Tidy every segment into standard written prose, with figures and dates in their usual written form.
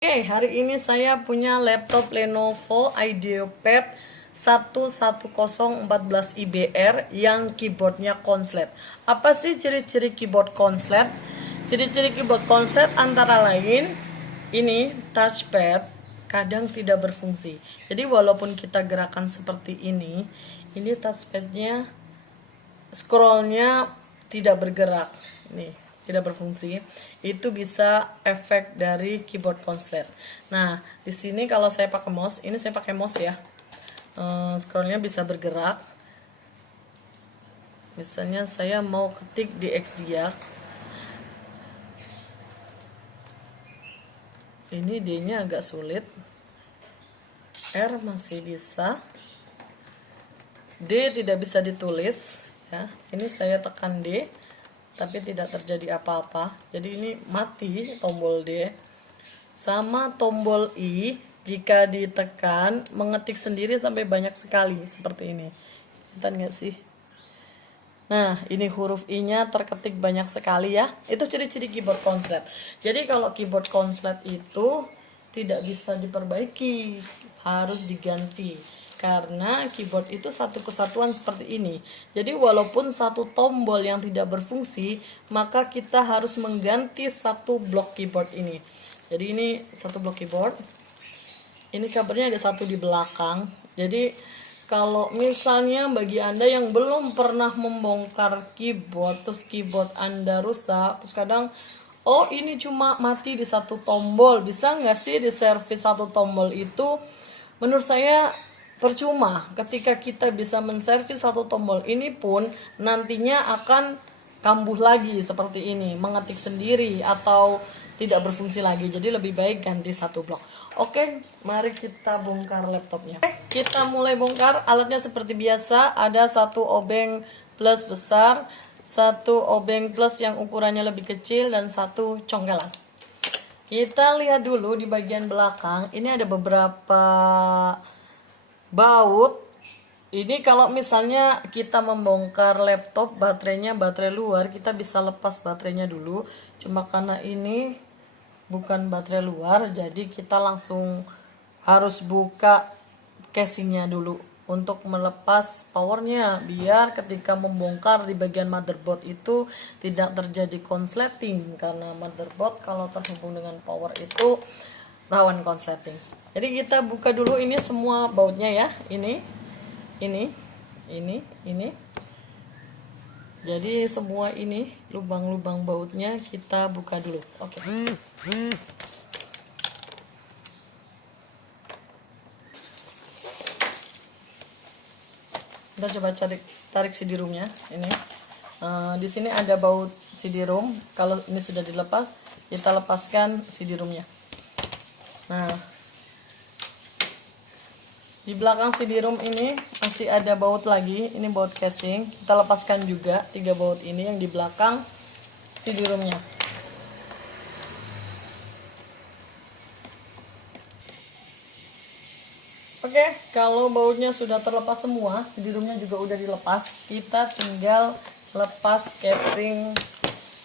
Oke, hari ini saya punya laptop Lenovo IdeaPad 11014 IBR yang keyboardnya konslet. Apa sih ciri-ciri keyboard konslet? Ciri-ciri keyboard konslet antara lain ini touchpad kadang tidak berfungsi. Jadi walaupun kita gerakan seperti ini touchpadnya scrollnya tidak bergerak, nih tidak berfungsi. Itu bisa efek dari keyboard konslet. Nah di sini kalau saya pakai mouse, ini saya pakai mouse ya, scrollnya bisa bergerak. Misalnya saya mau ketik di Xdiag, ini D nya agak sulit, R masih bisa, D tidak bisa ditulis ya. Ini saya tekan D tapi tidak terjadi apa-apa, jadi ini mati tombol D. Sama tombol I, jika ditekan mengetik sendiri sampai banyak sekali seperti ini. Kelihatan nggak sih? Nah, ini huruf I-nya terketik banyak sekali ya. Itu ciri-ciri keyboard konslet. Jadi kalau keyboard konslet itu tidak bisa diperbaiki, harus diganti. Karena keyboard itu satu kesatuan seperti ini. Jadi walaupun satu tombol yang tidak berfungsi, maka kita harus mengganti satu blok keyboard ini. Jadi ini satu blok keyboard. Ini covernya ada satu di belakang. Jadi kalau misalnya bagi Anda yang belum pernah membongkar keyboard, terus keyboard Anda rusak, terus kadang, oh ini cuma mati di satu tombol, bisa nggak sih di servis satu tombol itu? Menurut saya percuma. Ketika kita bisa menservis satu tombol ini pun nantinya akan kambuh lagi seperti ini, mengetik sendiri atau tidak berfungsi lagi. Jadi lebih baik ganti satu blok. Oke, mari kita bongkar laptopnya. Kita mulai bongkar. Alatnya seperti biasa, ada satu obeng plus besar, satu obeng plus yang ukurannya lebih kecil, dan satu congkelan. Kita lihat dulu di bagian belakang. Ini ada beberapa baut. Ini kalau misalnya kita membongkar laptop, baterai luar, kita bisa lepas baterainya dulu. Cuma karena ini bukan baterai luar, jadi kita langsung harus buka casingnya dulu untuk melepas powernya, biar ketika membongkar di bagian motherboard itu tidak terjadi konsleting, karena motherboard kalau terhubung dengan power itu rawan konsleting. Jadi kita buka dulu ini semua bautnya ya, ini. Jadi semua ini lubang-lubang bautnya kita buka dulu. Oke. Kita coba tarik CD-ROM-nya ini. Di sini ada baut CD-ROM. Kalau ini sudah dilepas, kita lepaskan CD-ROM-nya. Nah, di belakang CD-ROM ini masih ada baut lagi. Ini baut casing. Kita lepaskan juga 3 baut ini yang di belakang CD-ROM-nya. Oke, kalau bautnya sudah terlepas semua, CD-ROM-nya juga udah dilepas, kita tinggal lepas casing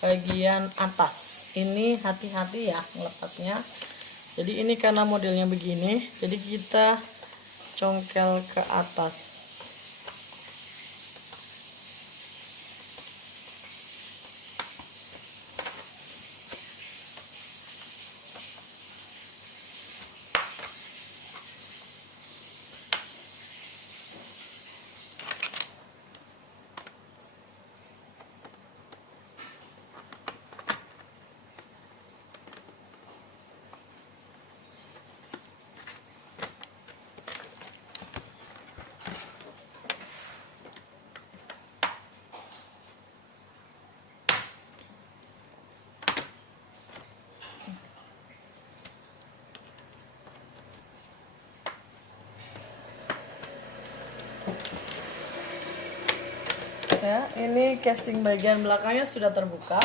bagian atas. Ini hati-hati ya melepasnya. Jadi ini karena modelnya begini, jadi kita congkel ke atas. Ya, ini casing bagian belakangnya sudah terbuka.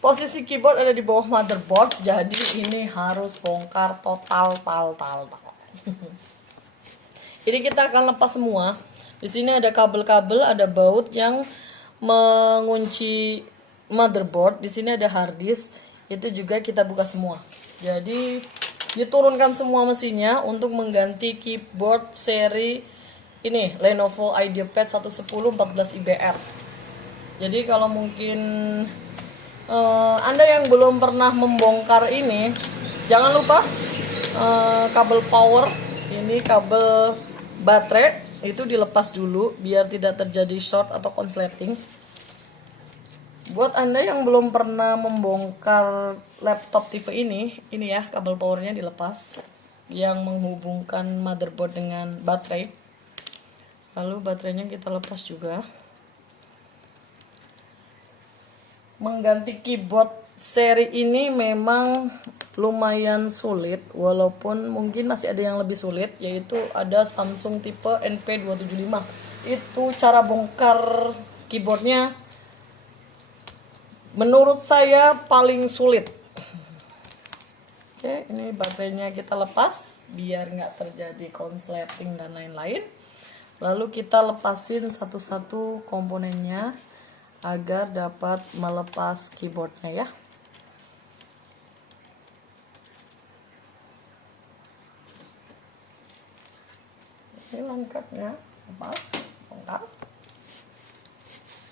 Posisi keyboard ada di bawah motherboard, jadi ini harus bongkar total. Jadi kita akan lepas semua. Di sini ada kabel-kabel, ada baut yang mengunci motherboard. Di sini ada hard disk, itu juga kita buka semua. Jadi diturunkan semua mesinnya untuk mengganti keyboard seri ini Lenovo IdeaPad 110 14 IBR. Jadi kalau mungkin Anda yang belum pernah membongkar ini, jangan lupa kabel power, ini kabel baterai itu dilepas dulu biar tidak terjadi short atau konsleting. Buat Anda yang belum pernah membongkar laptop tipe ini ya kabel powernya dilepas yang menghubungkan motherboard dengan baterai. Lalu baterainya kita lepas juga. Mengganti keyboard seri ini memang lumayan sulit, walaupun mungkin masih ada yang lebih sulit, yaitu ada Samsung tipe NP275. Itu cara bongkar keyboardnya menurut saya paling sulit. Oke, ini baterainya kita lepas biar nggak terjadi konsleting dan lain-lain. Lalu kita lepasin satu-satu komponennya agar dapat melepas keyboardnya ya. Ini lengkapnya, lepas, bongkar.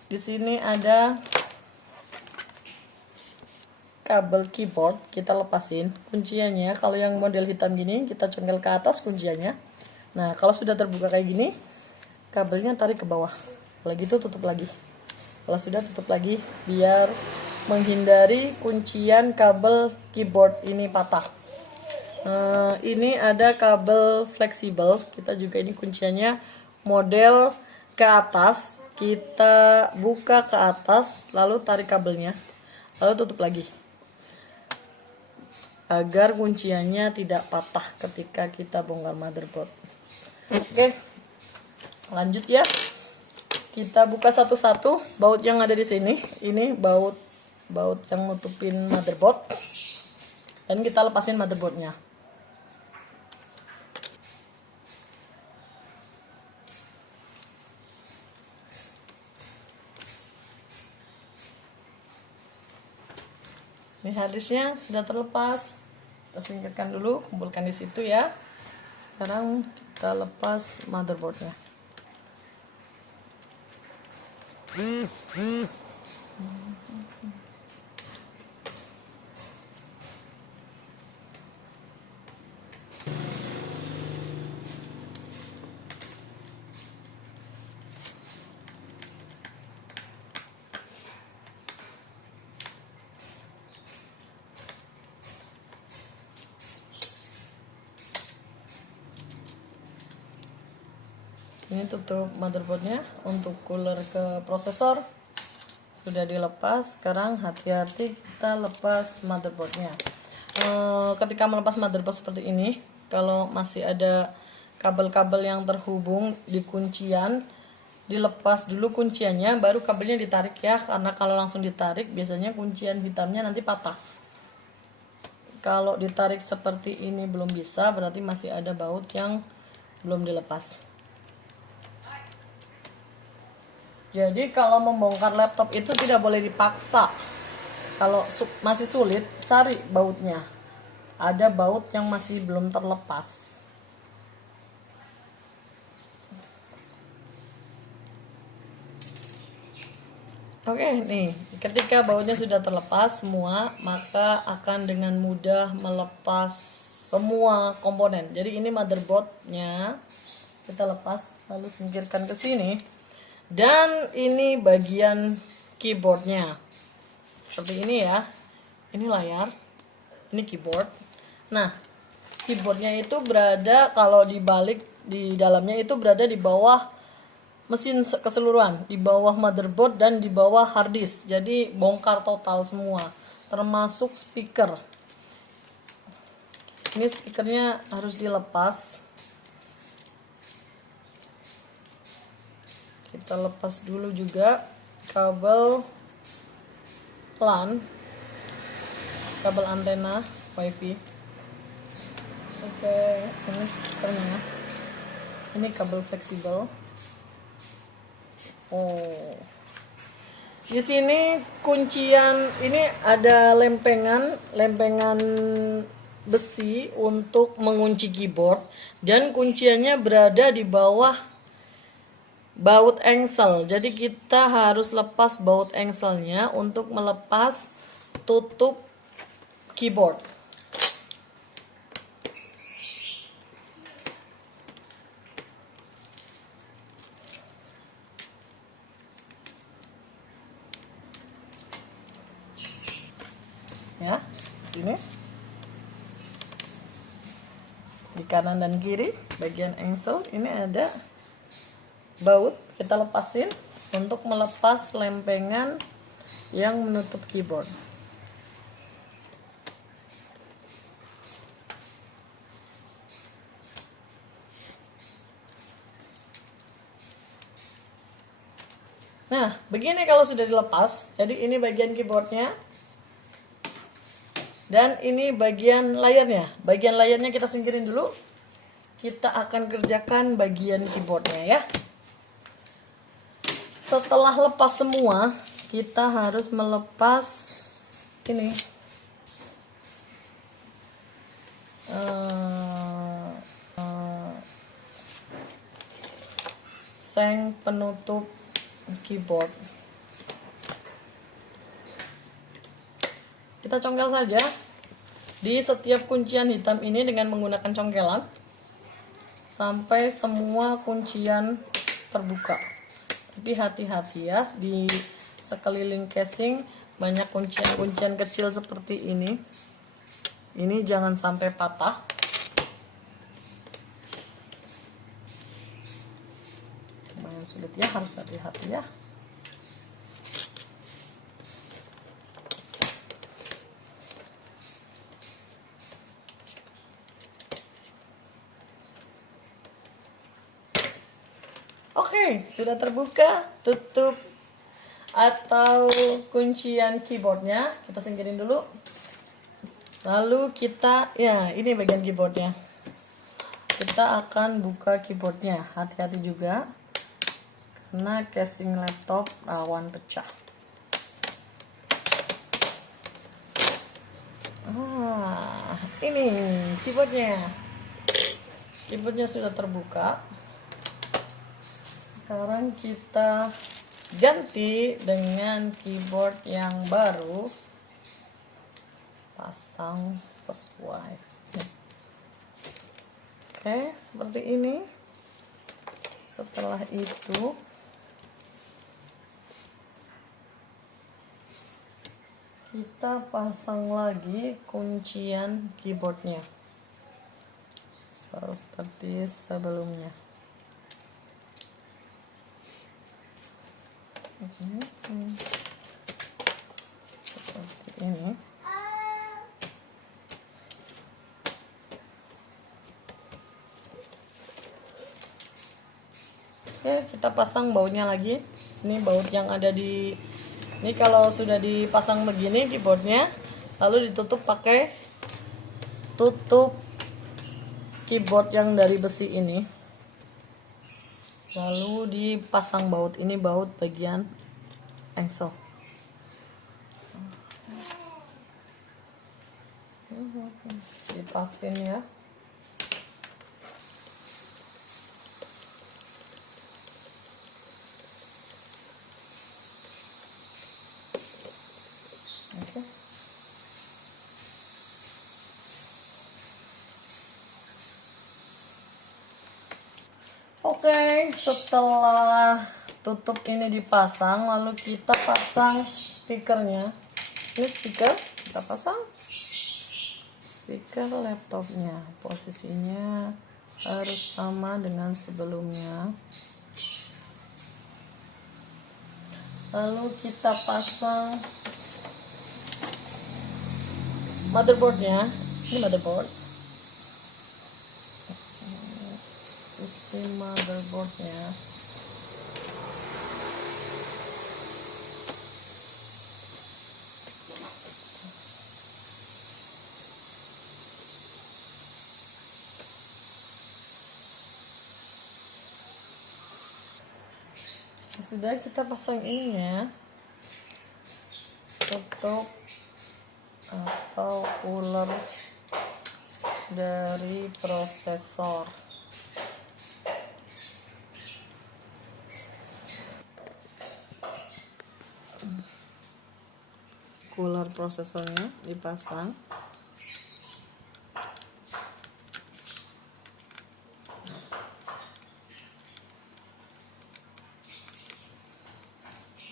Di sini ada kabel keyboard, kita lepasin kunciannya. Kalau yang model hitam gini kita congkel ke atas kunciannya. Nah kalau sudah terbuka kayak gini, kabelnya tarik ke bawah, kalau gitu tutup lagi. Kalau sudah tutup lagi biar menghindari kuncian kabel keyboard ini patah. Ini ada kabel fleksibel, kita juga ini kunciannya model ke atas, kita buka ke atas lalu tarik kabelnya lalu tutup lagi agar kunciannya tidak patah ketika kita bongkar motherboard. Oke, lanjut ya. Kita buka satu-satu baut yang ada di sini. Ini baut yang nutupin motherboard. Dan kita lepasin motherboardnya. Ini harddisknya sudah terlepas. Kita singkirkan dulu, kumpulkan di situ ya. Sekarang kita lepas motherboardnya. Ini tutup motherboardnya. Untuk cooler ke prosesor sudah dilepas. Sekarang hati-hati kita lepas motherboardnya. Ketika melepas motherboard seperti ini, kalau masih ada kabel-kabel yang terhubung di kuncian, dilepas dulu kunciannya, baru kabelnya ditarik ya, karena kalau langsung ditarik biasanya kuncian hitamnya nanti patah. Kalau ditarik seperti ini belum bisa, berarti masih ada baut yang belum dilepas. Jadi kalau membongkar laptop itu tidak boleh dipaksa. Kalau masih sulit, cari bautnya. Ada baut yang masih belum terlepas. Oke, nih, ketika bautnya sudah terlepas semua, maka akan dengan mudah melepas semua komponen. Jadi ini motherboardnya kita lepas, lalu singkirkan ke sini. Dan ini bagian keyboardnya seperti ini ya. Ini layar, ini keyboard. Nah, keyboardnya itu berada, kalau dibalik di dalamnya itu berada di bawah mesin keseluruhan, di bawah motherboard dan di bawah hard disk. Jadi bongkar total semua, termasuk speaker. Ini speakernya harus dilepas. Kita lepas dulu juga kabel LAN, kabel antena wifi. Oke, ini speakernya. Ini kabel fleksibel. Oh, Di sini kuncian ini ada lempengan besi untuk mengunci keyboard, dan kunciannya berada di bawah baut engsel. Jadi kita harus lepas baut engselnya untuk melepas tutup keyboard. Ya, sini. Di kanan dan kiri bagian engsel ini ada baut, kita lepasin untuk melepas lempengan yang menutup keyboard. Nah, begini kalau sudah dilepas. Jadi ini bagian keyboardnya, dan ini bagian layarnya. Bagian layarnya kita singkirin dulu. Kita akan kerjakan bagian keyboardnya ya. Setelah lepas semua, kita harus melepas ini seng penutup keyboard. Kita congkel saja di setiap kuncian hitam ini dengan menggunakan congkelan sampai semua kuncian terbuka. Tapi hati-hati ya, di sekeliling casing banyak kuncian-kuncian kecil seperti ini. Ini jangan sampai patah. Lumayan sulit ya, harus hati-hati ya. Oke, sudah terbuka tutup atau kuncian keyboardnya. Kita singkirin dulu. Lalu kita, ya ini bagian keyboardnya. Kita akan buka keyboardnya. Hati-hati juga, karena casing laptop rawan pecah. Ini keyboardnya. Keyboardnya sudah terbuka. Sekarang kita ganti dengan keyboard yang baru, pasang sesuai. Oke, seperti ini. Setelah itu kita pasang lagi kuncian keyboardnya seperti sebelumnya. Seperti ini. Ya, kita pasang bautnya lagi. Ini baut yang ada di ini. Kalau sudah dipasang begini keyboardnya, lalu ditutup pakai tutup keyboard yang dari besi ini. Lalu dipasang baut, ini baut bagian engsel. Dipasin ya. Oke. Oke, setelah tutup ini dipasang, lalu kita pasang speakernya. Ini speaker, kita pasang speaker laptopnya. Posisinya harus sama dengan sebelumnya. Lalu kita pasang motherboardnya. Ini motherboard. Sisi motherboardnya. Sudah, kita pasang ininya. untuk atau cooler dari prosesor. Cooler prosesornya dipasang.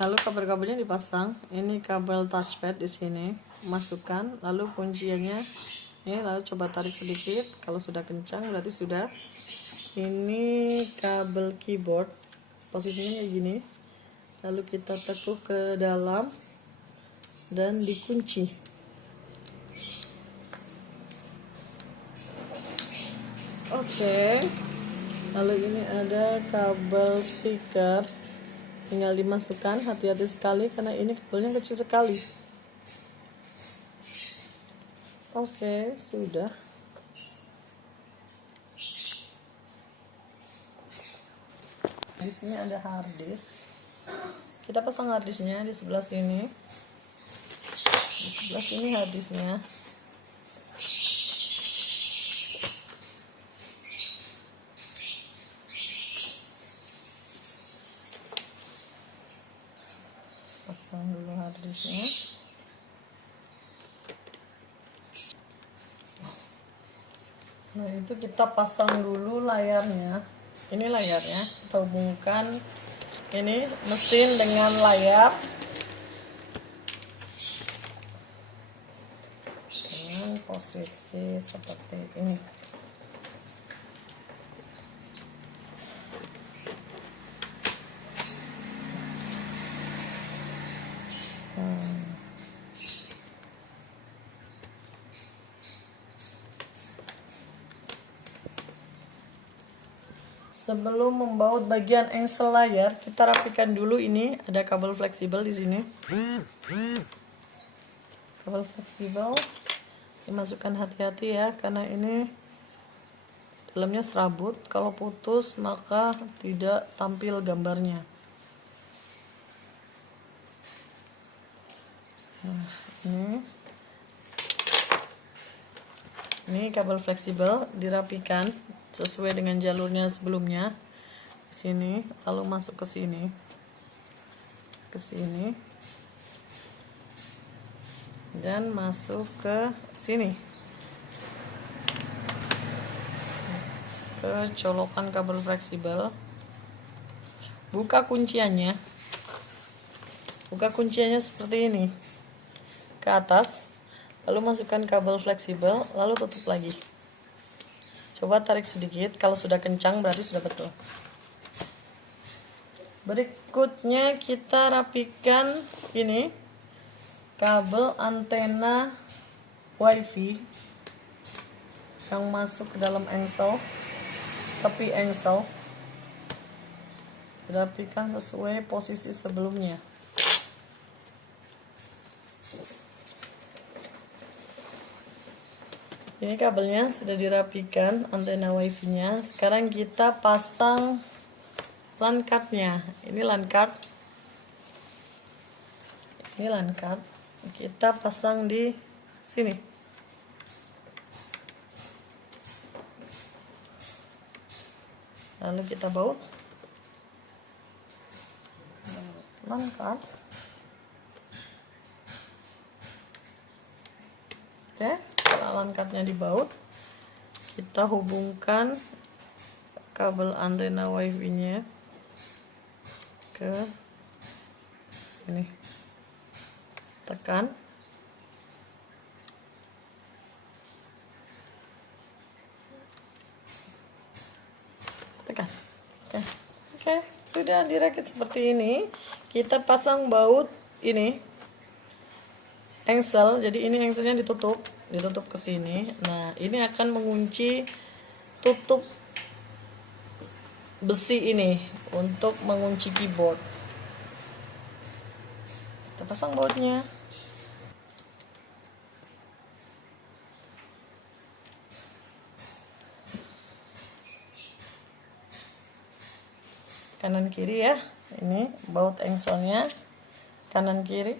Lalu kabel-kabelnya dipasang. Ini kabel touchpad di sini. Masukkan, lalu kunciannya ini, lalu coba tarik sedikit. Kalau sudah kencang berarti sudah. Ini kabel keyboard. Posisinya kayak gini. Lalu kita tekuk ke dalam dan dikunci. Oke. Lalu ini ada kabel speaker. Tinggal dimasukkan, hati-hati sekali karena ini kabelnya kecil sekali. Oke, sudah. Di sini ada harddisk. Kita pasang harddisknya di sebelah sini. Di sebelah sini harddisknya. Pasang dulu harddisknya. Nah, itu kita pasang dulu layarnya. Ini layarnya, kita hubungkan ini mesin dengan layar. Dengan posisi seperti ini. Sebelum membaut bagian engsel layar, kita rapikan dulu ini. Ada kabel fleksibel di sini. Kabel fleksibel dimasukkan, hati-hati ya, karena ini dalamnya serabut. Kalau putus maka tidak tampil gambarnya. Nah, ini kabel fleksibel dirapikan sesuai dengan jalurnya sebelumnya. Ke sini, lalu masuk ke sini. Ke sini. Dan masuk ke sini. Ke colokan kabel fleksibel. Buka kunciannya. Buka kunciannya seperti ini. Ke atas. Lalu masukkan kabel fleksibel, lalu tutup lagi. Coba tarik sedikit, kalau sudah kencang berarti sudah betul. Berikutnya kita rapikan ini kabel antena wifi yang masuk ke dalam engsel, tepi engsel. Dirapikan sesuai posisi sebelumnya. Ini kabelnya sudah dirapikan, antena wifi-nya. Sekarang kita pasang LAN card-nya. Ini LAN card. Ini LAN card. Kita pasang di sini. Lalu kita baut LAN card. Oke. LAN card-nya dibaut, kita hubungkan kabel antena wifi-nya ke sini, tekan, tekan. Oke, sudah dirakit seperti ini. Kita pasang baut ini engsel, jadi ini engselnya ditutup ke sini. Nah, ini akan mengunci tutup besi ini untuk mengunci keyboard. Kita pasang bautnya. Kanan kiri ya. Ini baut engselnya kanan kiri.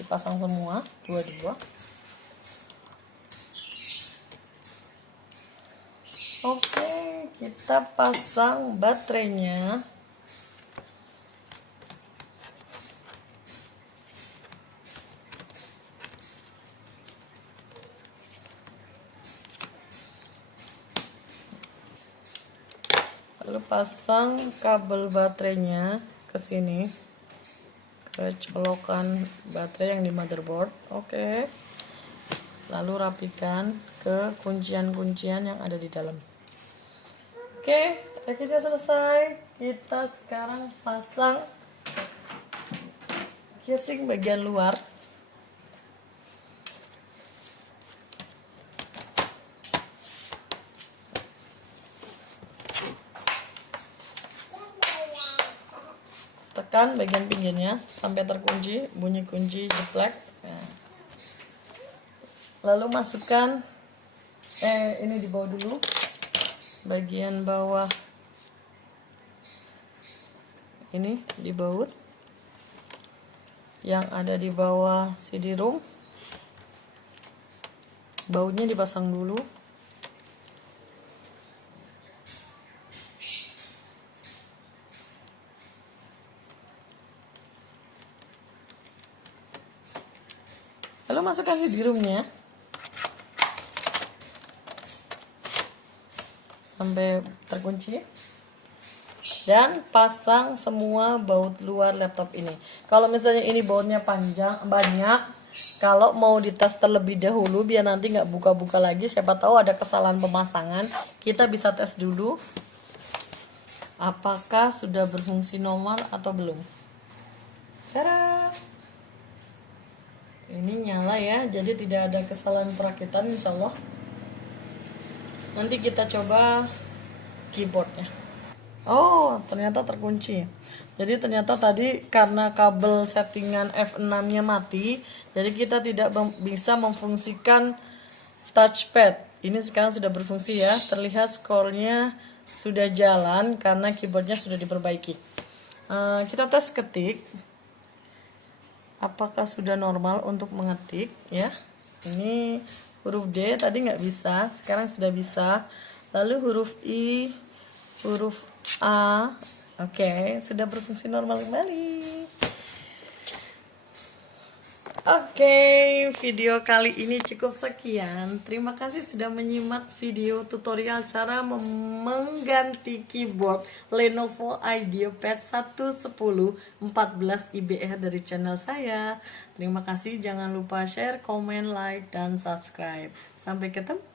dipasang semua dua-dua. Oke, kita pasang baterainya. Lalu pasang kabel baterainya ke sini, ke colokan baterai yang di motherboard. Oke. Lalu rapikan ke kuncian-kuncian yang ada di dalam. Oke, akhirnya selesai. Kita sekarang pasang casing bagian luar. Tekan bagian pinggirnya sampai terkunci, bunyi kunci jeplek. Nah. Lalu masukkan ini di bawah dulu, bagian bawah ini di baut yang ada di bawah CD-ROM. Bautnya dipasang dulu. Lalu masukkan CD-ROM-nya sampai terkunci. Dan pasang semua baut luar laptop ini. Kalau misalnya ini bautnya panjang banyak, kalau mau dites terlebih dahulu biar nanti nggak buka-buka lagi, siapa tahu ada kesalahan pemasangan, kita bisa tes dulu apakah sudah berfungsi normal atau belum. Tada! Ini nyala ya, jadi tidak ada kesalahan perakitan insya Allah. Nanti kita coba keyboardnya. Oh, ternyata terkunci. Jadi ternyata tadi karena kabel settingan F6-nya mati, jadi kita tidak bisa memfungsikan touchpad. Ini sekarang sudah berfungsi ya. Terlihat scrollnya sudah jalan karena keyboardnya sudah diperbaiki. Kita tes ketik. Apakah sudah normal untuk mengetik ya? Ini huruf D tadi nggak bisa, sekarang sudah bisa. Lalu huruf I, huruf A, oke, sudah berfungsi normal kembali. Oke, video kali ini cukup sekian. Terima kasih sudah menyimak video tutorial cara mengganti keyboard Lenovo IdeaPad 110 14 IBR dari channel saya. Terima kasih, jangan lupa share, komen, like, dan subscribe. Sampai ketemu.